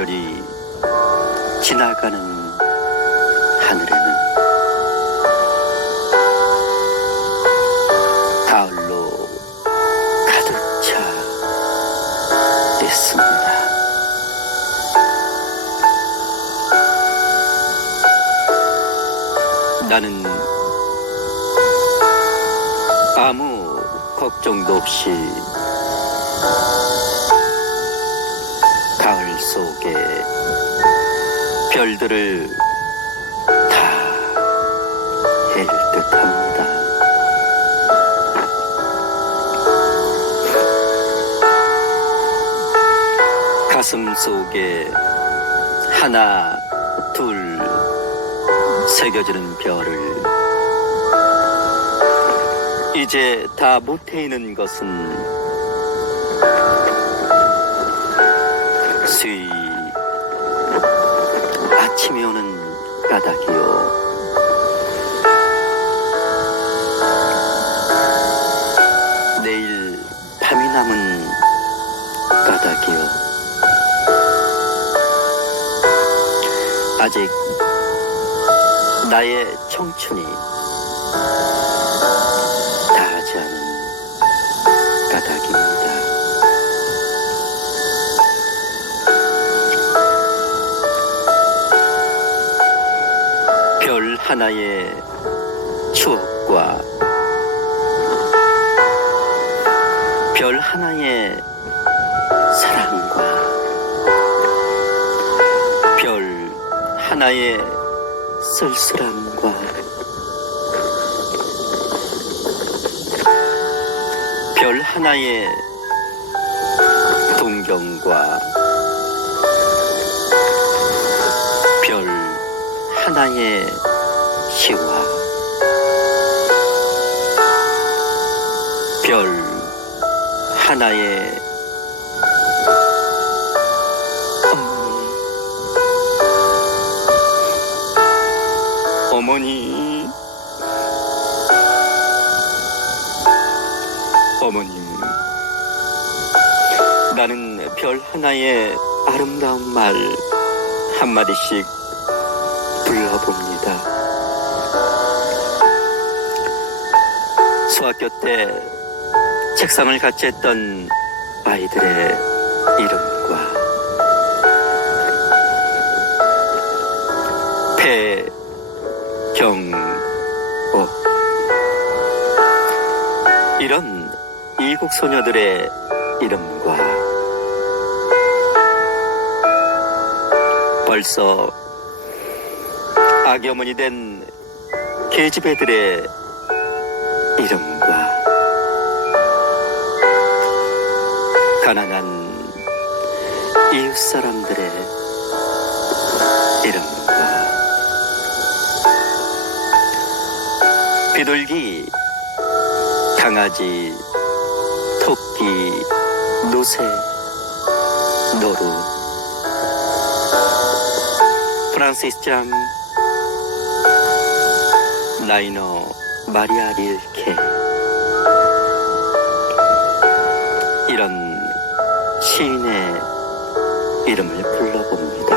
계절이 지나가는 하늘에는 가을로 가득 차 있습니다. 나는 아무 걱정도 없이 별들을 다헬 듯합니다. 가슴 속에 하나, 둘, 새겨지는 별을 이제 다 못해있는 것은 수이 아침이 오는 까닭이요. 내일 밤이 남은 까닭이요. 아직 나의 청춘이 하나의 추억과 별 하나의 사랑과 별 하나의 쓸쓸함과 별 하나의 동경과 별 하나의 희화 별 하나의 어머니. 어머니. 어머님. 나는 별 하나의 아름다운 말 한마디씩 불러봅니다. 수학교 때 책상을 같이 했던 아이들의 이름과 배경옥. 이런 이국 소녀들의 이름과 벌써 아기 어머니 된 계집애들의 이름과 가난한 이웃 사람들의 이름과 비둘기, 강아지, 토끼, 노새, 노루, 프란시스 장, 라이너, 마리아 릴케 이런 시인의 이름을 불러봅니다.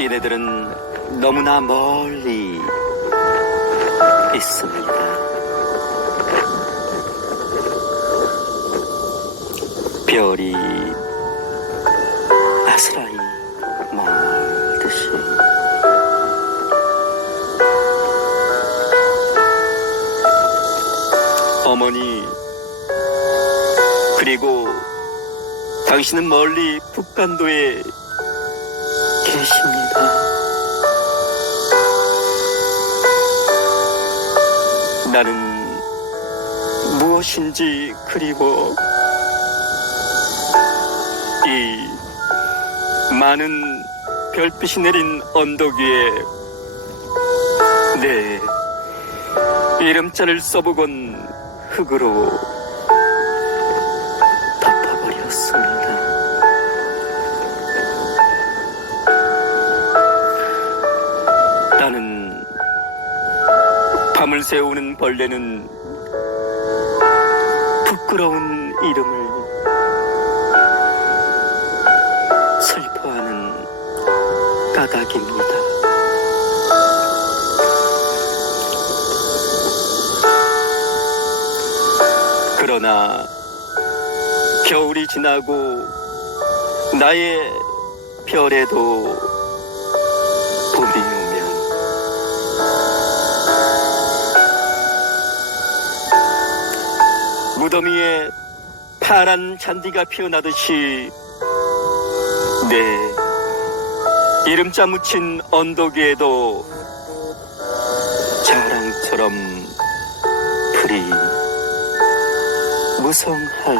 이네들은 너무나 멀리 있습니다. 별이 아스라이 멀듯이 어머니 그리고 당신은 멀리 북간도에 계십니다. 나는 무엇인지 그리워 이 많은 별빛이 내린 언덕 위에 내 이름자를 써보곤 흙으로 덮어버렸습니다. 나는 밤을 새우는 벌레는 부끄러운 이름을 까닭입니다. 그러나 겨울이 지나고 나의 별에도 봄이 오면 무덤 위에 파란 잔디가 피어나듯이 내 이름자 묻힌 언덕 위에도 자랑처럼 풀이 무성할